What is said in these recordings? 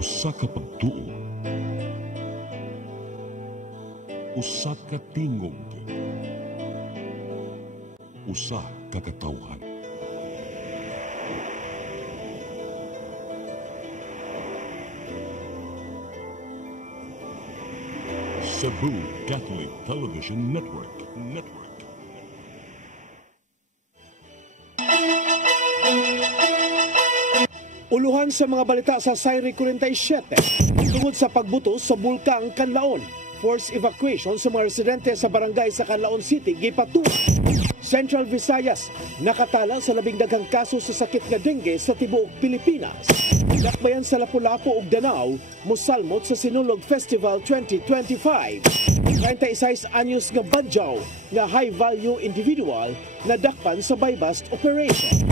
Usa ka pagtuo, usa ka tingog, usa ka katawhan. Cebu Catholic Television Network. Uluhan sa mga balita sa Sayri 47. Tungod sa pagbuto sa bulkang Canlaon, forced evacuation sa mga residente sa barangay sa Canlaon City gipatuman. Central Visayas nakatala sa labing daghang kaso sa sakit nga dengue sa tibuok Pilipinas. Dakbayan sa Lapu-Lapu ug Danao mosalmot sa Sinulog Festival 2025. 36 anyos nga badyaw nga high value individual na dakpan sa buy-bust operation.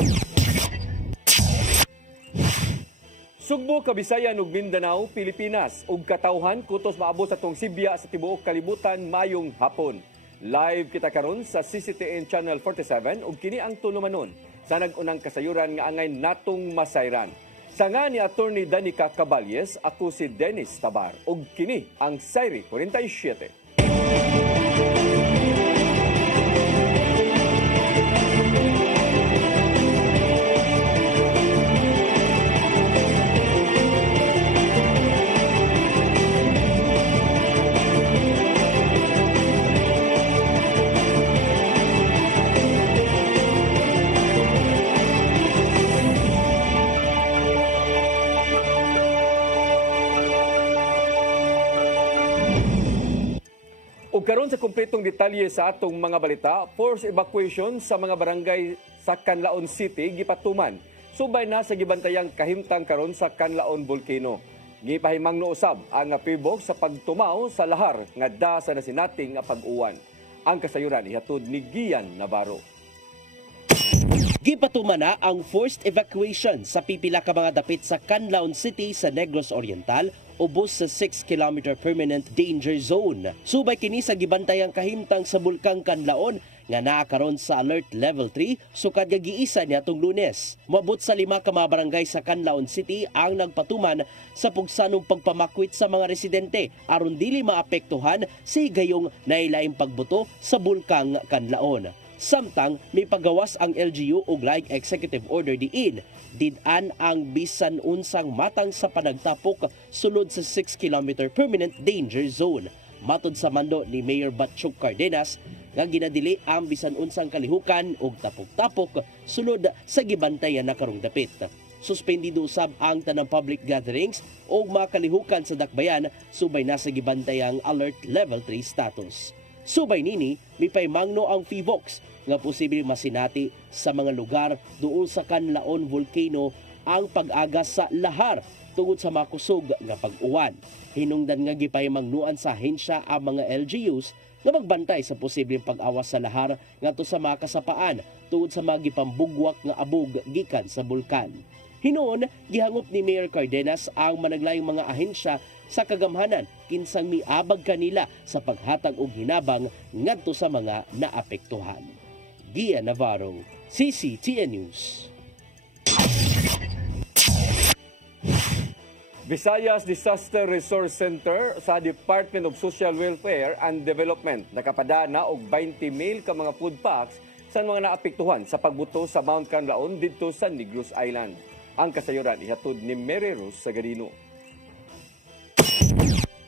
Sugbo, Kabisayan ug Mindanao, Pilipinas ug katawhan kutos maabot sa tong Sibya sa tibuok kalibutan mayong hapon. Live kita karon sa CCTN Channel 47 ug kini ang tulumanon sa nag-unang kasayuran nga angay natong masayran. Sa nga ni Attorney Danica Caballes, ako si Dennis Tabar ug kini ang Sayri 47. Ug karon sa kumpletong detalye sa atong mga balita, forced evacuation sa mga barangay sa Canlaon City gipatuman. Subay na sa gibantayang kahimtang karon sa Canlaon Volcano. Gipahimangno usab ang PBOK sa pagtumaw sa lahar nga dasa na sinating nga pag-uwan. Ang kasayuran ihatod ni Gian Navarro. Gipatuman na ang forced evacuation sa pipila ka mga dapit sa Canlaon City sa Negros Oriental ubos sa 6-kilometer permanent danger zone. Subay kini sa gibantayang kahimtang sa bulkang Canlaon nga naa karon sa alert level 3 sukad nga giisa niadtong Lunes. Moabot sa 5 ka mga barangay sa Canlaon City ang nagpatuman sa pugsanong pagpamakwit sa mga residente aron dili maapektuhan sa higayong nailaing pagbuto sa bulkang Canlaon. Samtang may pagawas ang LGU og laing executive order diin, didan ang bisan unsang matang sa panagtapok sulod sa 6-kilometer permanent danger zone. Matod sa mando ni Mayor Batchuk Cardenas nga ginadili ang bisan unsang kalihukan og tapok-tapok sulod sa gibantayan na karong dapit. Suspendido usab ang tanang public gatherings o mga kalihukan sa dakbayan subay na sa gibantayang alert level 3 status. Subay nini, may paimangno ang PBOK nga posibleng masinati sa mga lugar duol sa Canlaon Volcano ang pag-agas sa lahar tungod sa makusog nga pag-uwan. Hinungdan nga gipaimangnuan sa ahensya ang mga LGUs nga magbantay sa posibleng pag-awas sa lahar ngadto sa mga kasapaan tungod sa mga gipambugwak nga abog gikan sa bulkan. Hinuon, gihangop ni Mayor Cardenas ang managlayong mga ahensya sa kagamhanan kinsang miabag kanila sa paghatag og hinabang ngadto sa mga naapektuhan. Gian Navarro, CCTN News. Visayas Disaster Resource Center sa Department of Social Welfare and Development nakapadana og 20,000 ka mga food packs sa mga naapektuhan sa pagbuto sa Mount Canlaon didto sa Negros Island. Ang kasayuran ihatod ni Mary Rose Sagarino.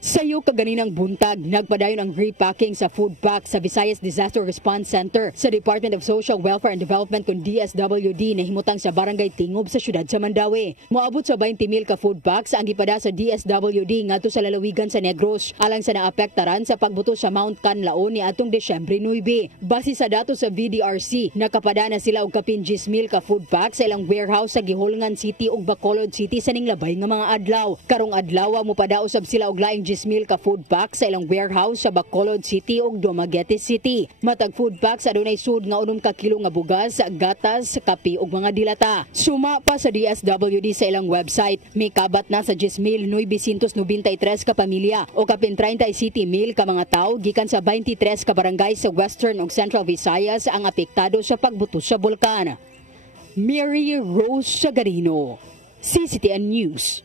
Sayo kaganinang buntag, nagpadayon ang repacking sa food pack sa Visayas Disaster Response Center sa Department of Social Welfare and Development kung DSWD na himutang sa Barangay Tingob sa siyudad sa Mandawi. Moabot sa 20,000 ka food packs ang gipada sa DSWD ngadto sa lalawigan sa Negros alang sa naapektaran sa pagbuto sa Mount Canlaon ni atong Desyembre 9. Base sa datos sa VDRC, nakapada na sila og kapin 10,000 ka food pack sa ilang warehouse sa Gihulngan City ug Bacolod City sa ninglabay nga mga adlaw. Karong adlaw mo padausab sila og laing 10,000 ka food pack sa ilang warehouse sa Bacolod City ug Dumaguete City. Matag food packs adunay sud nga 6 ka kilo nga bugas, gatas, kape ug mga dilata. Suma pa sa DSWD sa ilang website, may kabat na sa 10,993 ka pamilya o kapin 37,000 ka mga tao gikan sa 23 ka barangay sa Western ug Central Visayas ang apektado sa pagbuto sa bulkan. Mary Rose Sagarino, CCTN News.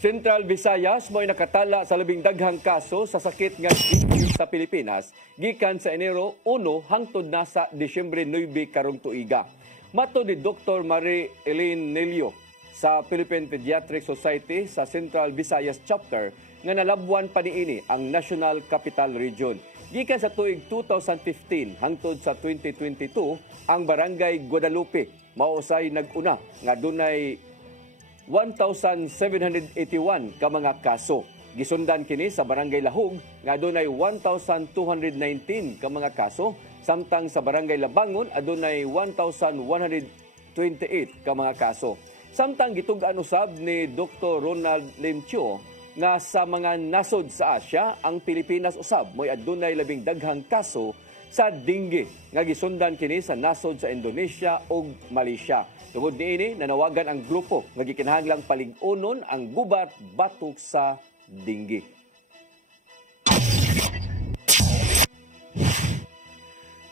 Central Visayas mo'y nakatala sa labing daghang kaso sa sakit nga dengue sa Pilipinas gikan sa Enero 1 hangtod na sa Disyembre 9 karong tuiga. Mato ni Dr. Marie-Elaine Nelio sa Philippine Pediatric Society sa Central Visayas Chapter nga nalabwan pa niini ang National Capital Region. Gikan sa tuig 2015 hangtod sa 2022, ang Barangay Guadalupe mausay nag-una nga dunay 1,781 ka mga kaso. Gisundan kini sa Barangay Lahug nga adunay 1,219 ka mga kaso, samtang sa Barangay Labangon adunay 1,128 ka mga kaso. Samtang gitug-an usab ni Dr. Ronald Limcho nga sa mga nasod sa Asia, ang Pilipinas usab mo'y adunay labing daghang kaso sa dengue nga gisundan kini sa nasod sa Indonesia ug Malaysia. Tungod niini, nanawagan ang grupo nga gikinahanglang palig-unon ang gubat batok sa dengue.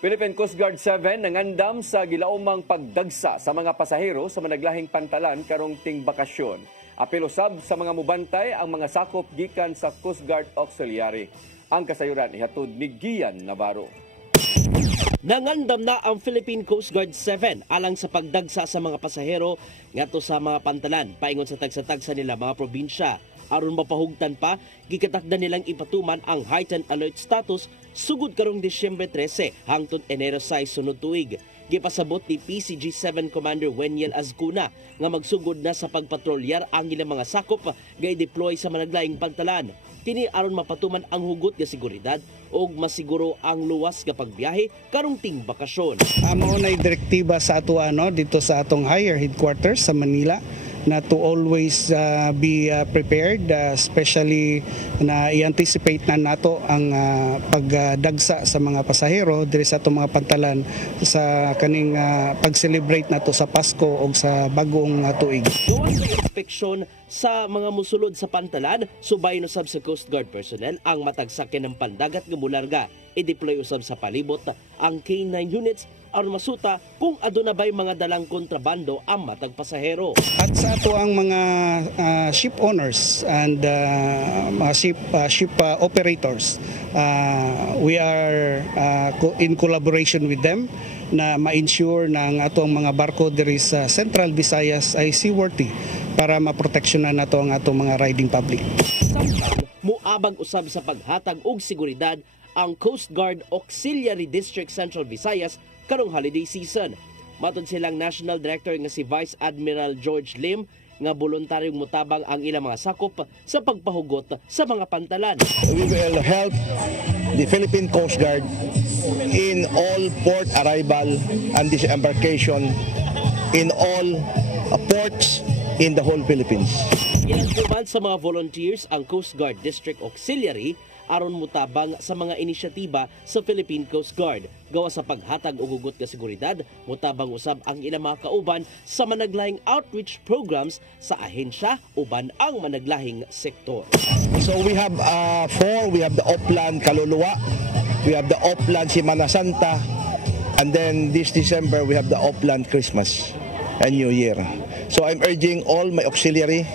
Philippine Coast Guard 7 nangandam sa gilaumang pagdagsa sa mga pasahero sa managlahing pantalan karong ting bakasyon. Apil usab sa mga mubantay ang mga sakop gikan sa Coast Guard Auxiliary. Ang kasayuran ihatod ni Gian Navarro. Nangandam na ang Philippine Coast Guard 7 alang sa pagdagsa sa mga pasahero ngadto sa mga pantalan paingon sa tagsa-tagsa nila mga probinsya. Aron mapahugtan pa, gikatakda nilang ipatuman ang heightened alert status sugod karong Disyembre 13 hangtod Enero 6 sunod tuig. Gipasabot ni PCG-7 Commander Weniel Azcuna nga magsugod na sa pagpatrolyar ang ilang mga sakop nga i-deploy sa managlaing pantalan. Kini aron mapatuman ang hugot nga seguridad ug masiguro ang luwas nga pagbiyahe karong ting bakasyon. Mao nay direktiba sa ato dito sa atong higher headquarters sa Manila na to always be prepared, especially na i-anticipate na nato ang pagdagsa sa mga pasahero diri sa atong mga pantalan sa kaning pag-celebrate nato sa Pasko o sa bagong tuig. Gawas sa inspeksyon sa mga musulod sa pantalan, subay usab sa Coast Guard personnel ang matagsakin ng pandagat nga mularga. I-deploy usab sa palibot ang K9 units aron masuta kung aduna bay mga dalang kontrabando ang matag pasahero. At sa ato ang mga ship owners and ship operators, we are in collaboration with them na ma-ensure na ang atong mga barko diri sa Central Visayas ay seaworthy para maproteksyonan nato ang atong mga riding public. Samtang muabag usab sa paghatag og seguridad ang Coast Guard Auxiliary District Central Visayas karong holiday season. Matod silang National Director nga si Vice Admiral George Lim nga voluntaryong mutabang ang ilang mga sakop sa pagpahugot sa mga pantalan. We will help the Philippine Coast Guard in all port arrival and disembarkation in all ports in the whole Philippines. Ilang tuman sa mga volunteers ang Coast Guard District Auxiliary aron mutabang sa mga inisyatiba sa Philippine Coast Guard. Gawa sa paghatag og hugot nga seguridad, mutabang usab ang ilang mga kauban sa managlahing outreach programs sa ahensya uban ang managlahing sektor. So we have four. We have the Oplan Kaluluwa, we have the Oplan Semana Santa, and then this December we have the Oplan Christmas and New Year. So I'm urging all my auxiliary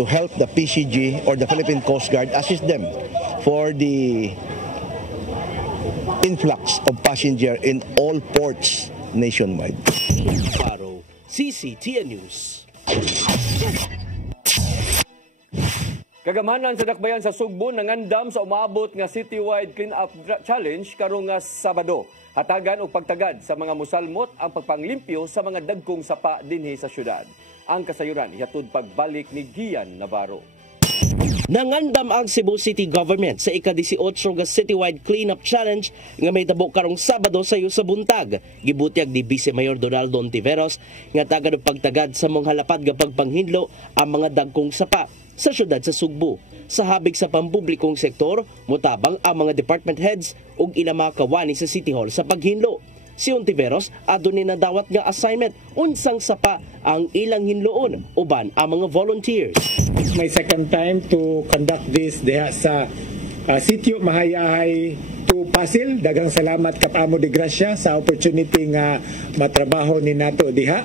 to help the PCG or the Philippine Coast Guard, assist them for the influx of passenger in all ports nationwide. Navarro, CCTN News. Kagamanan sa dakbayan sa Sugbo nangandam sa umabot nga citywide clean-up challenge karong nga Sabado. Hatagan og pagtagad sa mga musalmot ang pagpanglimpyo sa mga dagkong sapa dinhi sa syudad. Ang kasayuran ihatod pagbalik ni Gian Navarro. Nangandam ang Cebu City Government sa ika-18 nga Citywide Cleanup Challenge nga may tabo karong Sabado sayo sa buntag. Gibutyag ni Vice Mayor Donaldo Ontiveros nga tagad og pagtagad sa mga halapad nga pagpanghinlo ang mga dagkong sapa sa syudad sa Sugbo. Sa habig sa pampublikong sektor, mutabang ang mga department heads ug ilang mga kawani sa City Hall sa paghinlo. Si Ontiveros adunay na dawat nga assignment unsang sapa ang ilang hinloon uban ang mga volunteers. It's my second time to conduct this diha sa Sitio Mahayahay to Pasil. Daghang salamat kap Amo de Gracia sa opportunity nga matrabaho ni nato diha.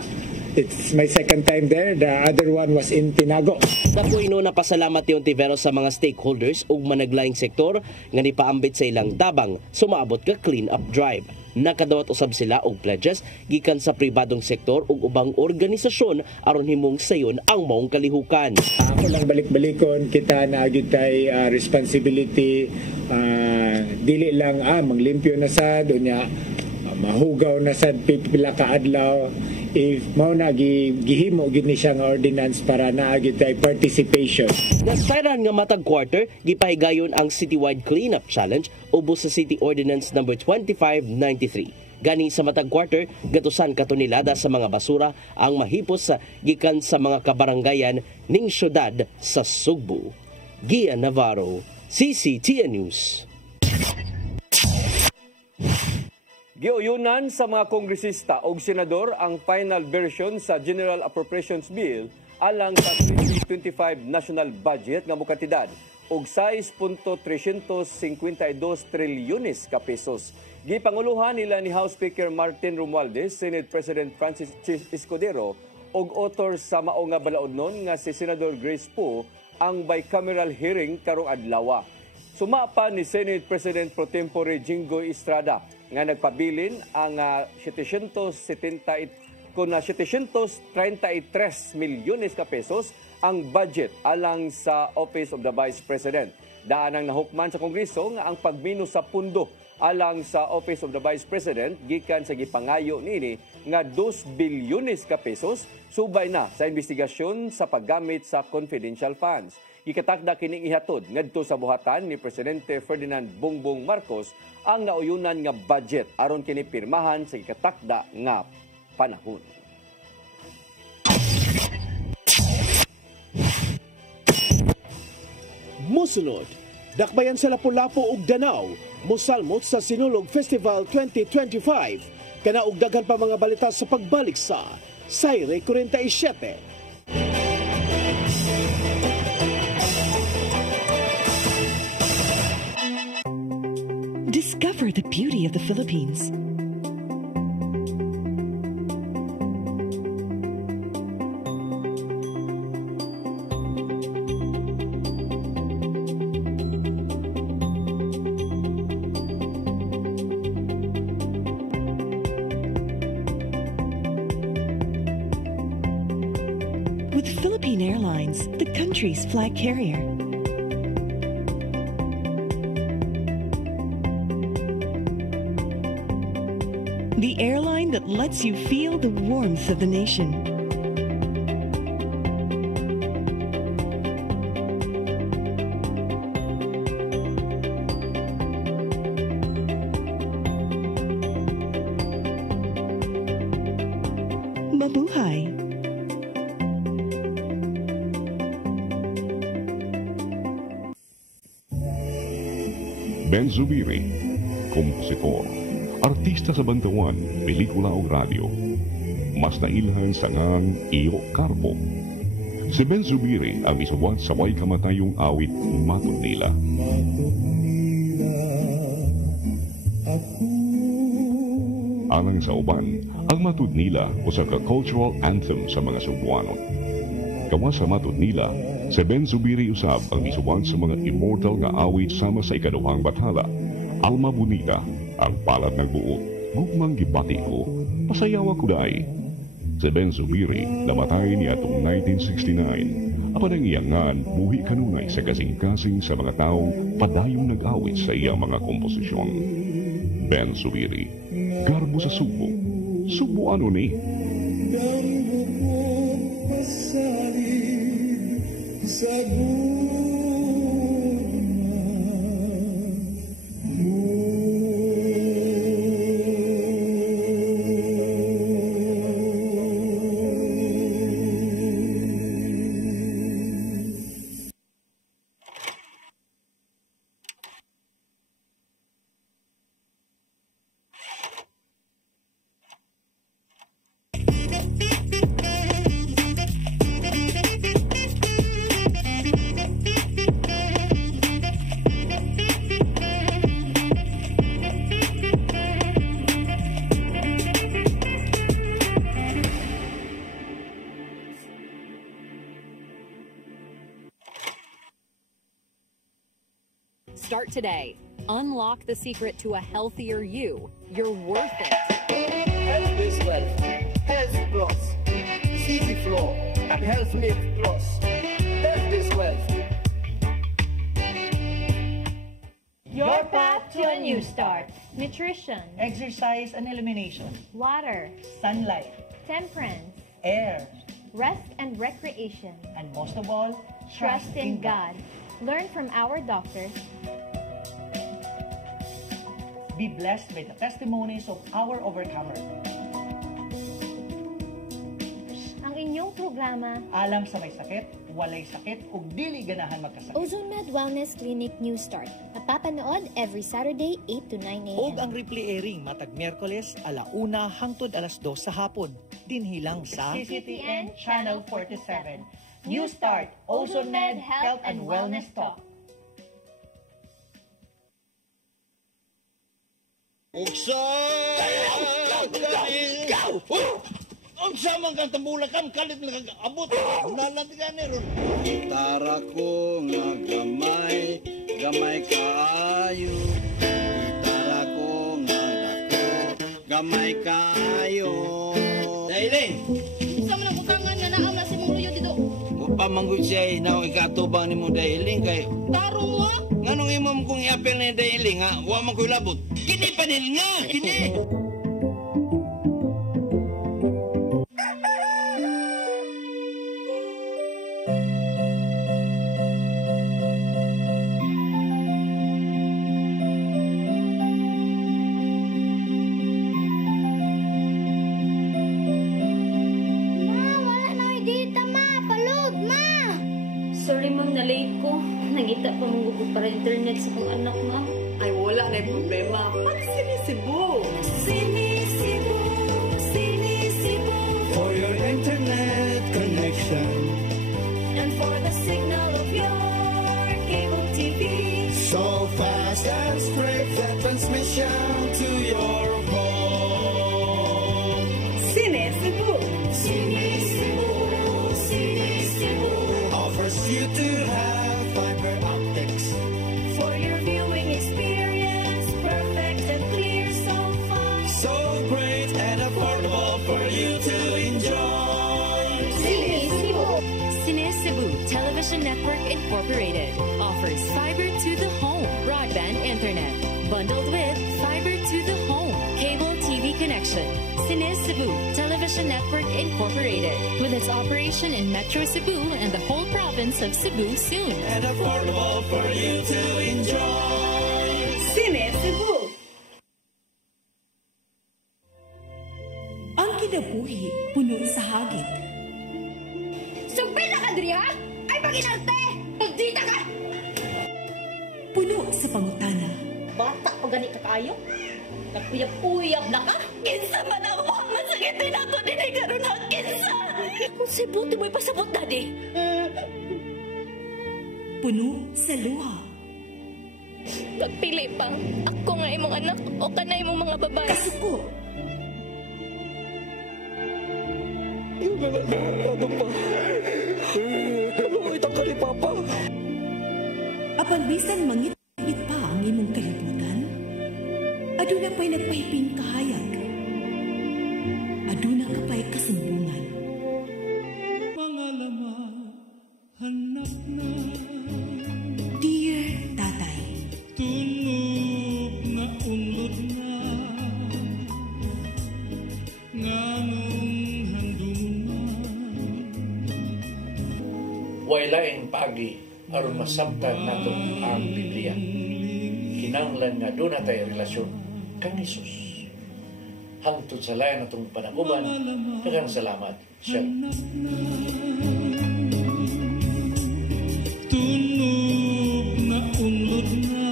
It's my second time there. The other one was in Tinago. Dapoy no napasalamat ni Ontiveros sa mga stakeholders ug managlaing sektor nga nipaambit sa ilang tabang sumaabot ka clean up drive. Nakadawat usab sila og pledges gikan sa pribadong sektor ug ubang organisasyon aron himong sayon ang maong kalihukan. Ako lang balik-balikon kita na gyud tay responsibility, dili lang manglimpyo na sad unya mahugaw na sad pipila ka adlaw. If mao na gihimo gid ni siya nga ordinance para naagi tay participation. Nasayran nga matag quarter gipahigayon ang citywide cleanup challenge ubos sa City Ordinance number 2593. Gani sa matag quarter gatusan ka tonelada sa mga basura ang mahipos sa gikan sa mga kabarangayan ning syudad sa Sugbo. Gian Navarro, CCTN News. Giuyunan sa mga kongresista o senador ang final version sa General Appropriations Bill alang sa 2025 national budget nga mokantidad og 6.352 trilyones ka pesos. Gipanguluhan nila ni House Speaker Martin Romualdez, Senate President Francis Escudero og author sa mao nga balaodnon nga si Senador Grace Poe ang bicameral hearing karong adlaw. Sumapa ni Senate President Pro Tempore Jinggoy Estrada nga nagpabilin ang 733 milyones ka pesos ang budget alang sa Office of the Vice President. Daan ang nahukman sa Kongreso nga ang pagmino sa pundo alang sa Office of the Vice President gikan sa gipangayo niini nga 2 bilyones ka pesos subay na sa investigasyon sa paggamit sa confidential funds. Gikatakda kining ihatod ngadto sa buhatan ni Presidente Ferdinand Bongbong Marcos ang nauyunan nga budget aron kini pirmahan sa gikatakda nga panahon. Musunod, dakbayan sa Lapu-Lapu ug Danau, mosalmot sa Sinulog Festival 2025. Kana og daghan pa mga balita sa pagbalik sa Sayre 47. Discover the beauty of the Philippines. With Philippine Airlines, the country's flag carrier. The airline that lets you feel the warmth of the nation. Mabuhay. Ben Zubiri, kompositor, artista sa bantawan, pelikula o radyo. Mas nailhan sa ngang Iyo Carbo. Si Ben Zubiri ang isuwat sa way kamatayong awit Matod Nila. Alang sa uban, ang Matod Nila usa ka cultural anthem sa mga Cebuano. Kawa sa Matod Nila, si Ben Zubiri usab ang isuwat sa mga immortal nga awit sama sa ikaduhang bathala. Alma Bonita, ang palad ng buo, gugmang gibati ko, pasayawa ko dahi. Si Ben Zubiri namatay niya atong 1969. Apan ang iyangan, buhi kanunay sa kasing-kasing sa mga taong padayong nag-awit sa iyang mga komposisyon. Ben Zubiri, garbo sa Sugbo. Sugbo ano ni? Start today. Unlock the secret to a healthier you. You're worth it. Health is wealth. Health Plus. CC Flow and Health Milk Plus. Health is wealth. Your path to a new start. Nutrition, exercise and elimination, water, sunlight, temperance, air, rest and recreation, and most of all, trust in God. Learn from our doctors. Be blessed by the testimonies of our overcomers. Ang inyong programa, Alam sa may sakit, walay sakit, ug dili ganahan magkasakit. Ozone Med Wellness Clinic New Start. Napapanood every Saturday 8 to 9 a.m. Og ang replay airing matag Miyerkules 1:00 hangtod 2:00 sa hapon. Dinhilang sa CCTN Channel 47. New Start, Ozone Med Health and Wellness Talk. Unsa man kang tambulakan kalit nagabot nalatigan ni ron gitara ko nga gamay kaayo gitara ko nga dako gamay kaayo dai unsa man ang butangan nga naa na si mong luyo dito upa manggod siya inaw ikatubang nimo dailing kay tarong mo nganong imong kung iapil ni dailing ha wa man koy labot kini panil nga kini. Nangita pa mong gugod para internet sa kong anak nga. Ay, wala na yung problema. Pag sinisibo. Sinisibo, sinisibo. For your internet connection. And for the signal of your cable TV. So fast and straight the transmission to your phone. Sinisibo. Sinisibo, sinisibo. Offers you to have fiber optics for your viewing experience, perfect and clear so far. So great and affordable for you to enjoy. Sinisibo. Sinisibo Television Network Incorporated offers fiber to the home broadband internet bundled with fiber to the home cable TV connection. Sinisibo Television Network Incorporated, with its operation in Metro Cebu and the whole province of Cebu soon. And affordable for you to enjoy. Sinisibo. Ang kinabuhi puno sa hagit. Sugpil na ka, Dria! Ay, paginarte! Magdita ka! Puno sa pangutana. Bata pa gani ka kayo? Nagpuyap-puyap na ka? Kinsa man ang mga sakitin nato din ay karoon ang kinsa! Kung si buti mo'y pasabot, Daddy! Puno sa luha. Pagpili pa, ako nga imong anak o kanay imong mga babae. Kasuko. Yung ano pa? Ano itang ka ni Papa? Apan bisan mangit-ngit pa ang imong kalibutan, aduna pa'y nagpahiping kahayag. Aduna ka pa'y kasumbungan. Mga laman, hanap na. Dear Tatay, tunog na unlod na. Nganong handong na. Wailaing pagi aron masabtan nato ang Biblia. Kinanglan nga doon na tayo relasyon kang Jesus. Hangtod sa layan natong panaguban, kagang salamat. Shalom. Tunog na unlod na.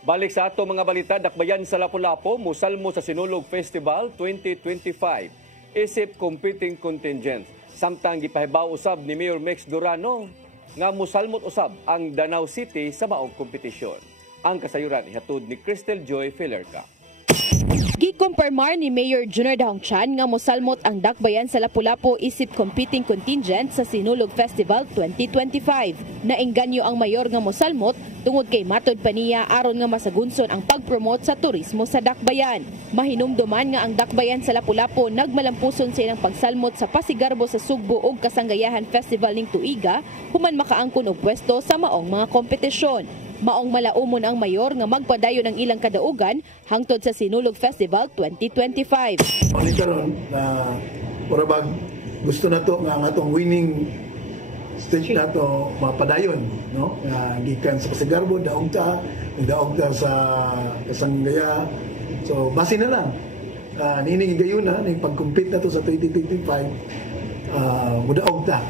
Balik sa ato mga balita, dakbayan sa Lapu-Lapu, musalmo sa Sinulog Festival 2025. Isip competing contingent. Samtang gipahibaw usab ni Mayor Mex Durano nga musalmot usab ang Danau City sa maong kompetisyon. Ang kasayuran ihatod ni Crystal Joy Filerca. Gikumpirmar ni Mayor Junior Dahongchan nga mosalmot ang dakbayan sa Lapu-Lapu isip competing contingent sa Sinulog Festival 2025. Naengganyo ang mayor nga mosalmot tungod kay matod pa niya aron nga masagunson ang pagpromote sa turismo sa dakbayan. Mahinumduman nga ang dakbayan sa Lapu-Lapu nagmalampuson sa ilang pagsalmot sa Pasigarbo sa Sugbo ug Kasanggayahan Festival ning tuiga human makaangkon og pwesto sa maong mga kompetisyon. Maong malaumon ang mayor nga magpadayon ang ilang kadaugan hangtod sa Sinulog Festival 2025. Ani karon na urabag gusto nato nga ang atong winning stage nato mapadayon, no? Gikan sa Pasigarbo, daog ta sa Kasanggaya. So base na lang. Nining gayuna ning pag-compete nato sa 2025 mudaog ta.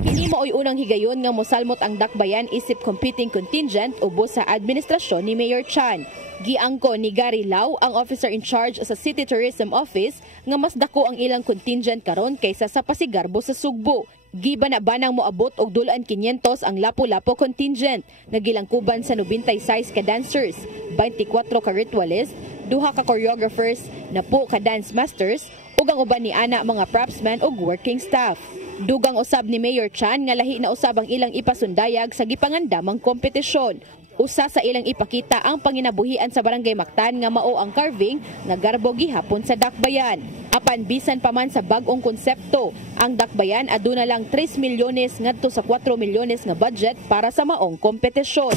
Kini maoy unang higayon nga mosalmot ang dakbayan isip competing contingent ubos sa administrasyon ni Mayor Chan. Giangko ni Gary Lau, ang officer in charge sa City Tourism Office, nga mas dako ang ilang contingent karon kaysa sa Pasigarbo sa Sugbo. Gibana-banang moabot og dulan 500 ang Lapu-Lapu contingent, nga gilangkuban sa 96 ka dancers, 24 ka ritualist, 2 ka choreographers, 10 ka dance masters, ug ang uban ni ana mga propsmen ug working staff. Dugang usab ni Mayor Chan nga lahi na usab ang ilang ipasundayag sa gipangandamang kompetisyon. Usa sa ilang ipakita ang panginabuhian sa Barangay Mactan nga mao ang carving nga garbo gihapon sa dakbayan. Apan bisan pa man sa bag-ong konsepto, ang dakbayan aduna lang 3 milyones ngadto sa 4 milyones nga budget para sa maong kompetisyon.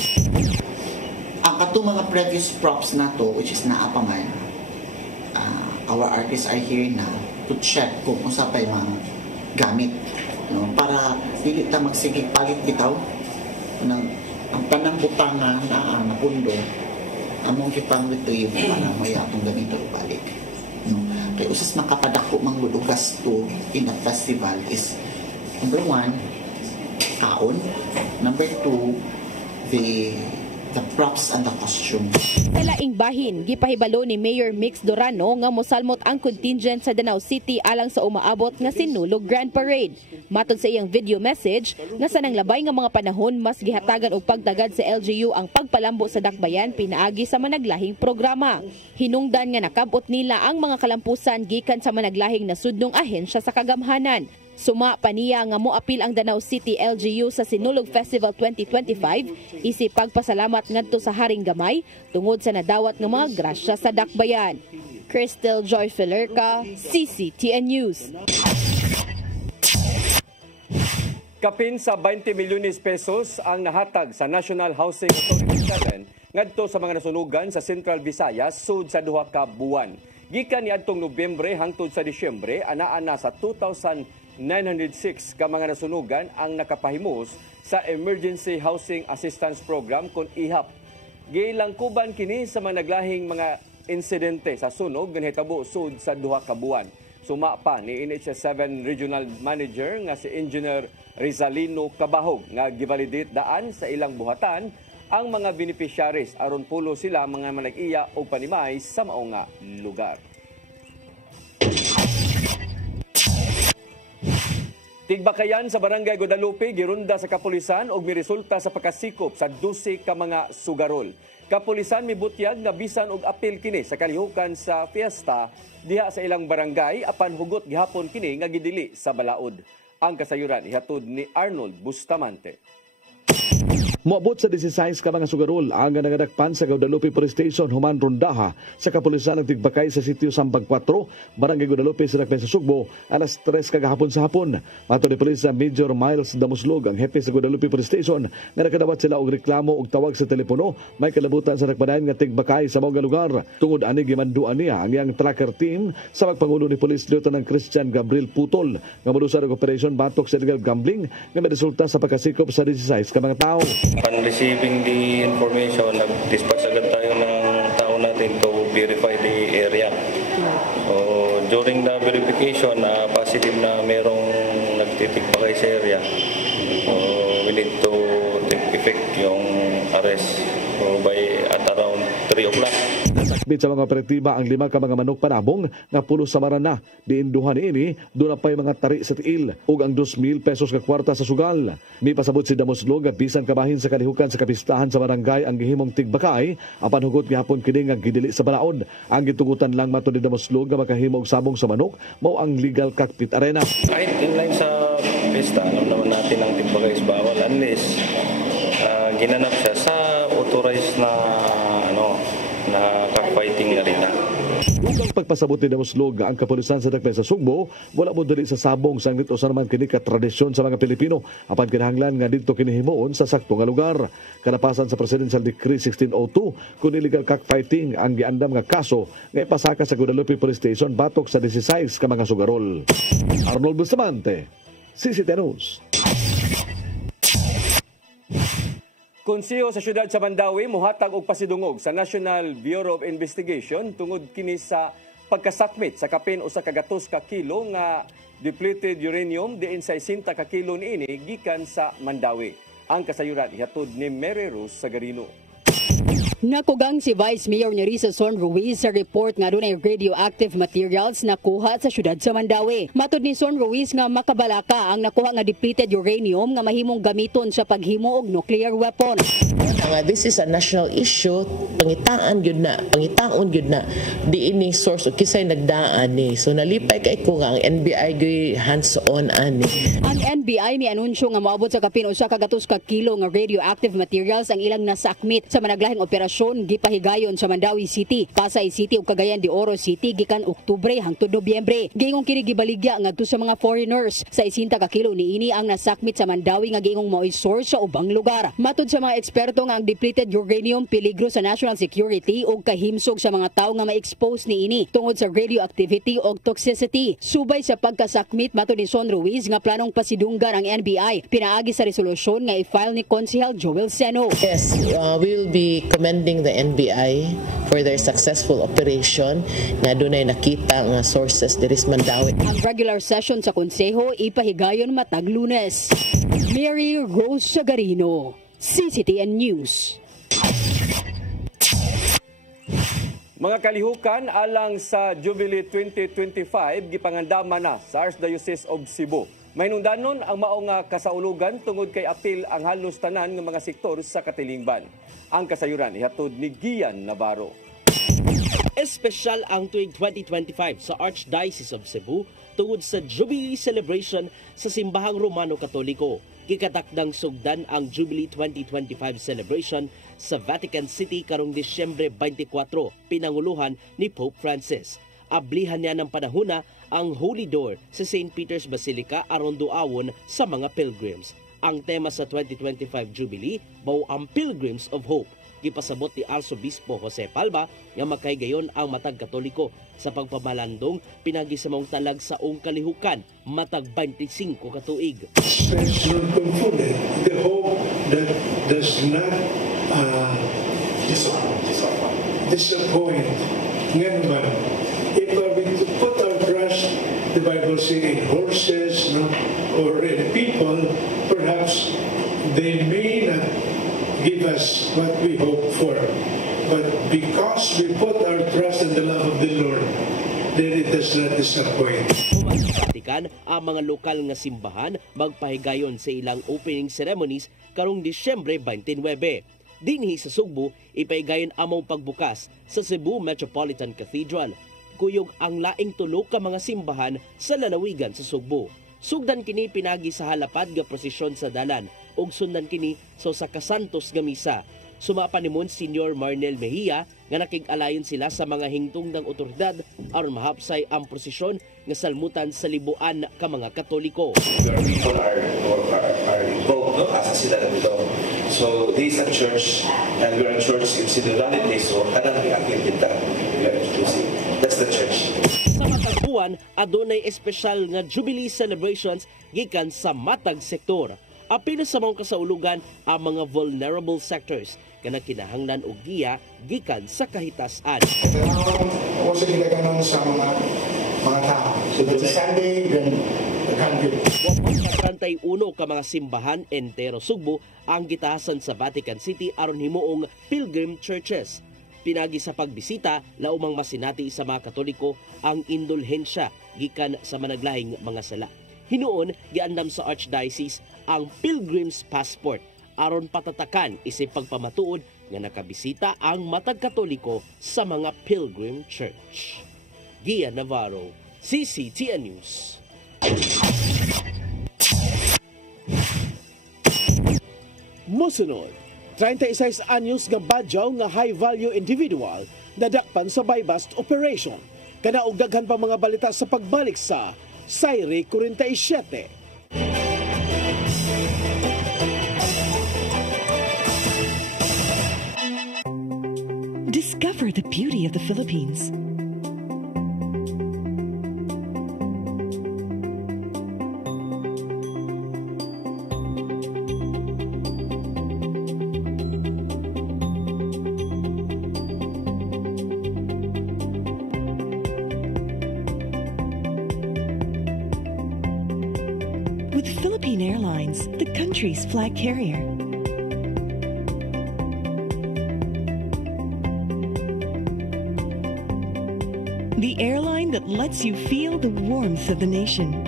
Ang katong mga previous props nato which is naa pa man, our artists are here now to check kung usa pay mga gamit, no? Para dili ta magsigig palit bitaw ng ang tanang butanga na napundo among kitang retrieve para may atong ganito balik, no? Kay usas makapadako mang gasto in a festival is number 1 kaon, number 2 the props and the costume. Sa laing bahin, gipahibalo ni Mayor Mix Dorano nga mosalmot ang contingent sa Danau City alang sa umaabot nga Sinulog Grand Parade. Matod sa iyang video message, nga sa nanglabay nga mga panahon mas gihatagan og pagdagad sa LGU ang pagpalambo sa dakbayan pinaagi sa managlahing programa. Hinungdan nga nakabot nila ang mga kalampusan gikan sa managlahing nasudnong ahensya sa kagamhanan. Suma pa niya nga moapil ang Danau City LGU sa Sinulog Festival 2025 isip pagpasalamat ngadto sa Haring Gamay tungod sa nadawat nga mga grasya sa dakbayan. Crystal Joy Filerca, CCTN News. Kapin sa 20 milyones pesos ang nahatag sa National Housing Authority 7 ngadto sa mga nasunugan sa Central Visayas sud sa duha ka buwan. Gikan niadtong Nobyembre hangtod sa Disyembre, anaa na sa 2,906 ka mga nasunugan ang nakapahimos sa Emergency Housing Assistance Program kon IHAP. Gilangkuban kini sa mga naglahing mga insidente sa sunog nga nahitabo sud sa duha ka buwan. Suma pa ni NHS 7 Regional Manager nga si Engineer Rizalino Cabahog nga givalidate daan sa ilang buhatan ang mga beneficiaries aron pulo sila mga manag-iya o panimay sa maong nga lugar. Tigbakayan sa Barangay Guadalupe girunda sa kapulisan og miresulta sa pagkasikop sa 12 ka mga sugarol. Kapulisan mibutyag nga bisan og apil kini sa kalihukan sa fiesta diha sa ilang barangay apan hugot gihapon kini nga gidili sa balaod. Ang kasayuran ihatod ni Arnold Bustamante. Moabot sa 16 ka mga sugarol ang nangadakpan sa Guadalupe Police Station human rondaha sa kapulisan ng Tigbakay sa sitio Sambag 4, Barangay Guadalupe sa Dakpan sa Sugbo, alas 3 kagahapon sa hapon. Matod ni Police Major Miles Damuslog, ang hepe sa Guadalupe Police Station, nga nakadawat sila og reklamo og tawag sa telepono may kalabutan sa Dakpanayan nga Tigbakay sa mga lugar. Tungod ani gimanduan niya ang iyang tracker team sa pagpangulo ni Police Lieutenant Christian Gabriel Putol nga molusad og operasyon batok sa illegal gambling nga may resulta sa pagkasikop sa 16 ka mga tao. Upon receiving the information, nag-dispatch agad tayo ng tao natin to verify the area. So, during the verification, positive na merong nagtitigpakay sa area. So, we need to take effect yung arrest by at around 3 o'clock. Bit sa mga operatiba ang 5 ka mga manok panabong nga pulo sa marana. Diinduhan ini, doon na pa'y mga tari sa tiil ug ang 2,000 pesos ka kwarta sa sugal. May pasabot si Damoslog nga bisan kabahin sa kalihukan sa kapistahan sa barangay ang gihimong tigbakay, apan hugot gihapon kini nga gidili sa balaod. Ang gitugutan lang mato ni Damoslog nga makahimo og sabong sa manok mao ang legal cockpit arena. Kahit inline sa pista, alam naman natin ang tigbakay is bawal unless ginanap siya sa authorized na na cockfighting arena. Ugang pagpasabot ni Damoslog ang kapulisan sa Dakbayan sa Sugbo, wala mo dali sa sabong sanglit o sa naman kini ka tradisyon sa mga Pilipino, apan kinahanglan nga dito kinihimuon sa sakto nga lugar. Kalapasan sa Presidential Decree 1602 kung illegal cockfighting ang giandam nga kaso nga ipasaka sa Guadalupe Police Station batok sa 16 ka mga sugarol. Arnold Bustamante, CCTV News. Konseho sa siyudad sa Mandawi mohatag og pasidungog sa National Bureau of Investigation tungod kini sa pagkasakmit sa kapin usa ka gatos ka kilo nga depleted uranium diin sa 60 ka kilo niini gikan sa Mandawi. Ang kasayuran ihatod ni Mary Rose Sagarino. Nakugang si Vice Mayor Nerissa Son Ruiz sa report nga dunay radioactive materials nakuha sa siyudad sa Mandawi. Matud ni Son Ruiz nga makabalaka ang nakuha nga depleted uranium nga mahimong gamiton sa paghimo og nuclear weapon. This is a national issue, pangitaon gyud na di ini source o kisay nagdaan ni. So nalipay kay ko nga ang NBI gyud hands-on ani. Ang NBI ni anunsyo nga moabot sa kapin usa ka gatos ka kilo nga radioactive materials ang ilang nasakmit sa managlahing operasyon gipahigayon sa Mandawi City, Pasay City ug Cagayan de Oro City gikan Oktubre hangtod Nobyembre. Gingong kini gibaligya ngadto sa mga foreigners. Sa 60 ka kilo niini ang nasakmit sa Mandawi nga gingong mao'y source sa ubang lugar. Matud sa mga eksperto nga ang depleted uranium peligro sa national security ug kahimsog sa mga tawo nga ma-expose niini tungod sa radioactivity ug toxicity. Subay sa pagkasakmit matud ni Son Ruiz nga planong pasidunggan ang NBI pinaagi sa resolusyon nga i-file ni Konsehal Joel Seno. Yes, we will be commending the NBI for their successful operation na dunay nakita nga sources diri sa Mandawi. Ang regular session sa konseho ipahigayon matag Lunes. Mary Rose Sagarino, CCTN News. Mga kalihukan alang sa Jubilee 2025 gipangandama na sa Archdiocese of Cebu. Mahinungdanon ang mao nga kasaulugan tungod kay apil ang halos tanan ng mga sektor sa katilingban. Ang kasayuran ihatod ni Gian Navarro. Espesyal ang tuig 2025 sa Archdiocese of Cebu tungod sa Jubilee celebration sa Simbahang Romano Katoliko. Kikatakdang sugdan ang Jubilee 2025 celebration sa Vatican City karong Disyembre 24, pinanguluhan ni Pope Francis. Ablihan niya ng panahona ang Holy Door sa St. Peter's Basilica aron duawon sa mga pilgrims. Ang tema sa 2025 Jubilee mao ang Pilgrims of Hope. Gipasabot ni Arsobispo Jose Palma nga makahigayon ang matag Katoliko sa pagpamalandong pinagi sa mong talag sa kalihukan matag 25 ka tuig. The hope that does not disappoint. Nga naman, if we put our trust, the Bible says, in horses, no, or in people, perhaps they may not give us what we hope for. But because we put our trust in the love of the Lord, then it does not disappoint. Vatican, ang mga lokal nga simbahan magpahigayon sa ilang opening ceremonies karong Disyembre 29. Dinhi sa Sugbo, ipahigayon among pagbukas sa Cebu Metropolitan Cathedral. Kuyog ang laing tulo ka mga simbahan sa lalawigan sa Sugbo. Sugdan kini pinagi sa halapad nga prosesyon sa dalan ug sundan kini sa kasantos nga misa. Sumapa nimon Senior Marnel Mejia nga nakig-alayon sila sa mga hingtong ng otoridad aron mahapsay ang prosesyon nga salmutan sa libuan ka mga Katoliko. People are involved, no? Asa sila dito. So this is a church and we're a church in Sinodality, so kanang i-akil kita. We are inclusive. That's the church. Sa matagpuan, adunay espesyal nga Jubilee celebrations gikan sa matag sektor. Apil sa mga kasaulugan ang mga vulnerable sectors kana kinahanglan og giya gikan sa kahitasan. O sa ginaganong sa mga tao. So the Sunday, then the country. 31 ka mga simbahan entero Sugbo ang gitahasan sa Vatican City aron himuong pilgrim churches. Pinagi sa pagbisita, laumang masinati sa mga Katoliko ang indulhensya gikan sa managlahing mga sala. Hinuon, giandam sa Archdiocese ang Pilgrim's Passport aron patatakan isip pagpamatuod nga nakabisita ang matag Katoliko sa mga Pilgrim Church. Gia Navarro, CCTN News. Mosunod, 36 anyos nga badyaw nga high-value individual nadakpan sa buy-bust operation. Kanaog daghan pa mga balita sa pagbalik sa Sayre 47. Discover the beauty of the Philippines. With Philippine Airlines, the country's flag carrier. The airline that lets you feel the warmth of the nation.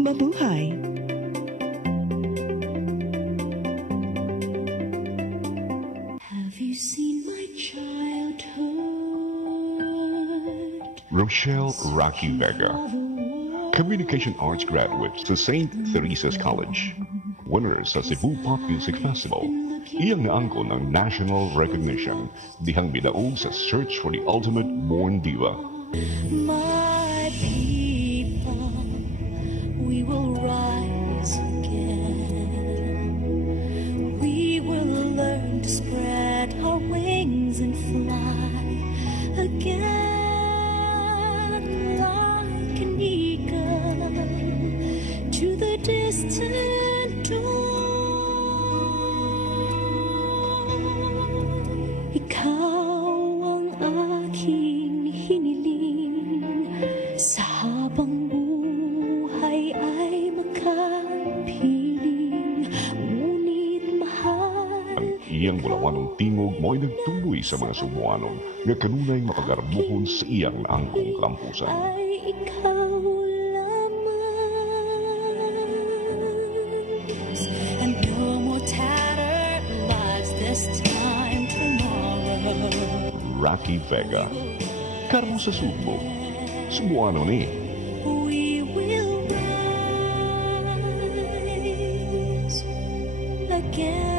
Mabuhay! Have you seen my childhood? Rochelle Rocky Vega, Communication Arts graduate sa St. Teresa's College. Winner sa Cebu Pop Music Festival. Iyang naangkon ng national recognition dihang bidaog sa Search for the Ultimate Born Diva. My people, we will rise again. We will learn to spread our wings and fly again. To the distant dawn, ikaw ang aking hiniling. Sa habang buhay ay makapiling, ngunit mahal. Ang iyang bulawanong tingog mo'y nagtuloy sa mga Subuanon nga kanunay mapagarmuhon sa iyang naangkong kalampusan. Ay ikaw and no more tattered lives this time tomorrow. Rocky Vega, karon sa Subo, Subuano ni. We will rise again.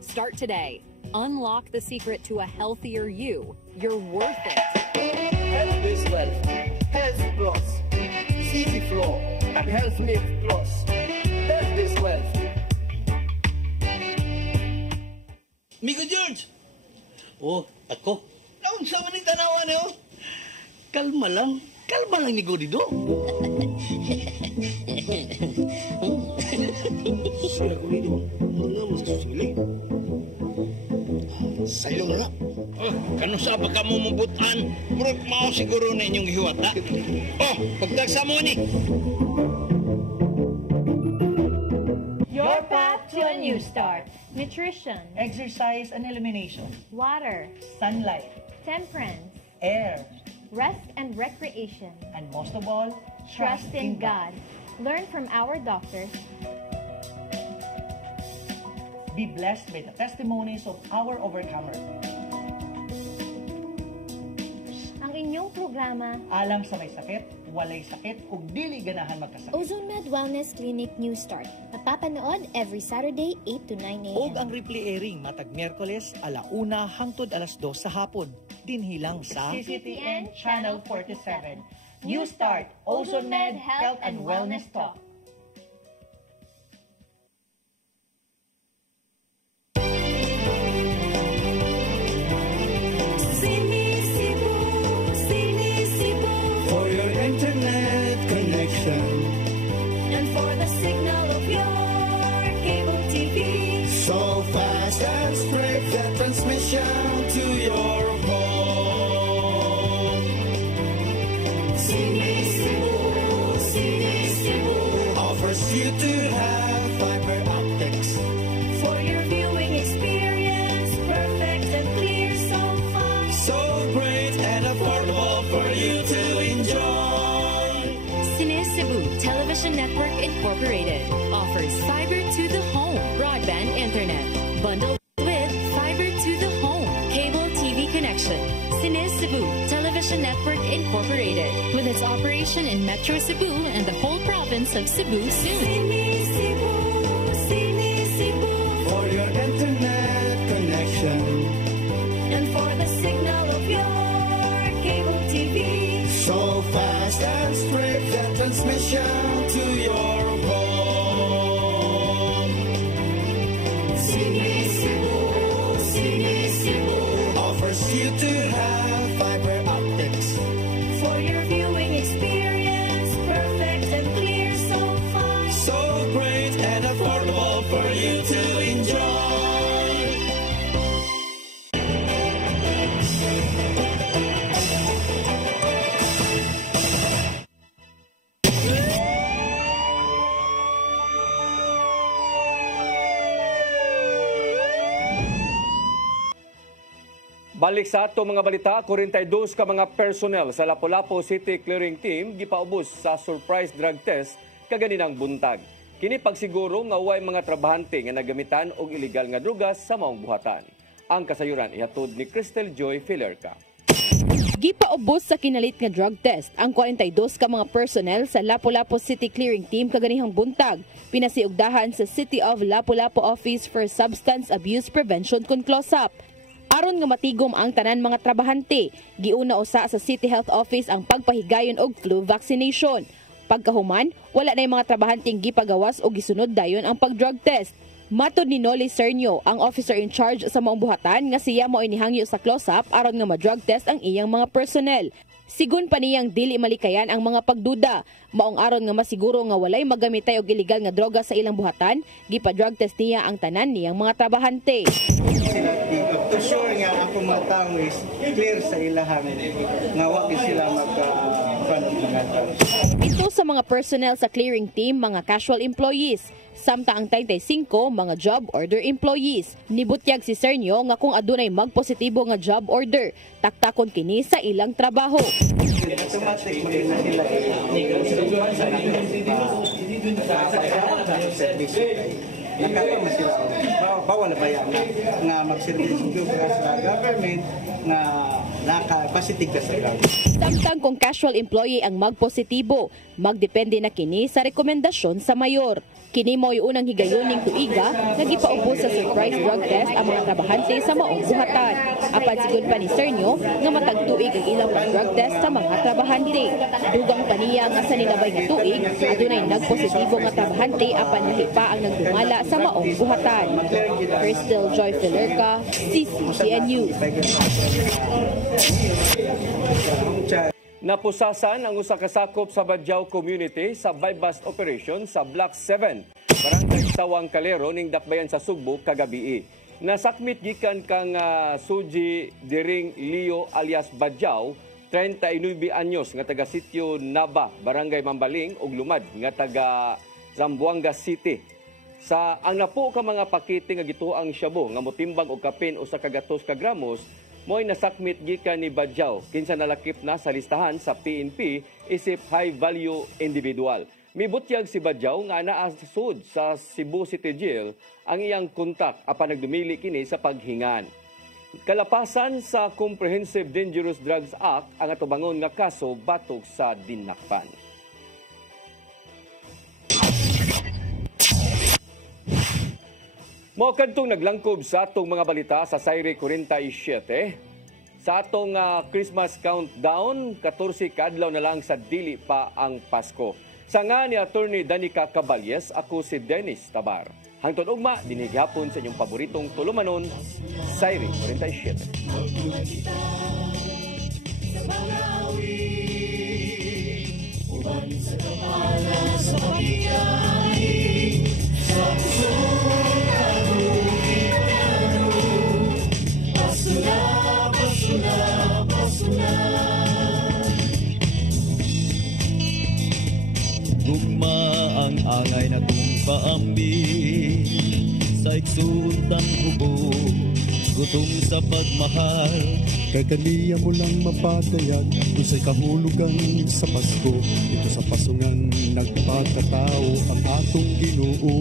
Start today. Unlock the secret to a healthier you. You're worth it. Health is wealth. Health Plus. CC Flow and Health Milk Plus. Health is wealth. Migo George! Oh, ako? Naon sa maning tanawan niyo? Kalma lang ni Godido. Sila Godido, mga mo sa susili. Sayo na. Oh, kano sa baka mo mabutan? Murag mao siguro na inyong hiwata. Oh, pagtagsa mo ni. Your path to a new start. Nutrition. Exercise and elimination. Water. Sunlight. Temperance. Air. Rest and recreation. And most of all, Trust in God. Learn from our doctors. Be blessed by the testimonies of our overcomer. Ang inyong programa, Alam sa may sakit, walay sakit, ug dili ganahan magkasakit. Ozone Med Wellness Clinic New Start. Mapapanood every Saturday 8 to 9 a.m. Ug ang replay airing matag Miyerkules 1:00 hangtod 2:00 sa hapon. Dinhilang sa CCTN Channel 47. New Start, Ozone Med Health and Wellness Talk. For your internet connection And for the signal of your and scrape that transmission to your home. Sini Cebu offers you to have fiber optics For your viewing experience, perfect and clear so far. so great and affordable for you to enjoy. Cine Cebu Television Network Incorporated offers fiber to the home broadband internet bundled with fiber to the home cable TV connection. Cine Cebu Television Network Incorporated with its operation in Metro Cebu and the whole province of Cebu soon. For your internet connection, And for the signal of your cable TV. so fast and scrape that transmission to your home. Cine Cebu offers you to have fiber optics For your viewing experience, perfect and clear so far. so great and affordable for you to enjoy. Balik sa ato mga balita, 42 ka mga personnel sa Lapu-Lapu City Clearing Team gipaubos sa surprise drug test kaganinang buntag. Kini pagsiguro nga way mga trabahante nga nagamitan og illegal nga drugas sa maong buhatan. Ang kasayuran ihatod ni Crystal Joy Filerca. Gipaubos sa kinalit nga drug test ang 42 ka mga personnel sa Lapu-Lapu City Clearing Team kaganihang buntag, pinasiugdahan sa City of Lapu-Lapu Office for Substance Abuse Prevention kun CLOSUP. Aron nga matigom ang tanan mga trabahante, giuna usa sa City Health Office ang pagpahigayon og flu vaccination. Pagkahuman, wala na yung mga trabahanteng gipagawas o gisunod dayon ang pag-drug test. Matod ni Noli Cernio, ang officer in charge sa maong buhatan, nga siya mo inihangyo sa CLOSUP aron nga ma-drug test ang iyang mga personnel. Sigun pa niyang dili malikayan ang mga pagduda. Maong aron nga masiguro nga walay magamitay og illegal nga droga sa ilang buhatan, gipa-drug test niya ang tanan niyang mga trabahante. To sure nga ako mga tao is clear sa ilahan nga wag sila mag-front of mga tao. Ito sa mga personnel sa clearing team, mga casual employees. Samta ang 35 mga job order employees. Nibutyag si Cernio nga kung adunay magpositibo nga job order, taktakon kini sa ilang trabaho. Automatic maging sila nakatama sila. Bawal na bayan nga mag-service sa government nga naka-positive ka sa ilaw. Samtang kung casual employee ang magpositibo, magdepende na kini sa rekomendasyon sa mayor. Kini mo yung unang higayon ning tuiga nga gipaubos sa surprise drug test ang mga trabahante sa maong buhatan. Apan sigon pa ni Cernio nga matag tuig ang ilang drug test sa mga trabahante. Dugang pa niya nga sa nilabay nga tuig, adunay nagpositibo nga trabahante apan lahi pa ang nagdumala sa maong buhatan. Crystal Joy Filerca, CCTN News. Napusasan ang usa ka sakop sa Badjao Community sa buy-bust operation sa Block 7, Barangay Sawang Calero ning Dakbayan sa Sugbo kagabi. Nasakmit gikan kang Suji Diring Leo alias Badjao, 39 anyos nga taga Sitio Naba, Barangay Mambaling ug lumad nga taga Zamboanga City. Sa ang napo ka mga pakete nga gituang shabu nga motimbang og kapin usa ka gatos ka gramos, mo'y nasakmit gikan ni Badjao kinsa nalakip na sa listahan sa PNP isip high value individual. Mibutyag si Badjao nga naa sud sa Cebu City Jail ang iyang kontak apan nagdumili kini sa paghingan. Kalapasan sa Comprehensive Dangerous Drugs Act ang atubangon nga kaso batok sa dinakpan. Mao kadtong naglangkob sa atong mga balita sa Sayre 47. Sa atong Christmas countdown, 14 kaadlaw na lang sa dili pa ang Pasko. Sa nga ni Attorney Danica Caballes, ako si Dennis Tabar. Hangtod ugma, dinighapon sa inyong paboritong tulumanon, Sayre 47. Sa paambi sa iksuntang hubo, gutom sa pagmahal. Kay kaniya mo lang mapatayag, kung sa'y kahulugan sa Pasko. Ito sa pasungan, nagpakatao ang atong Ginoo.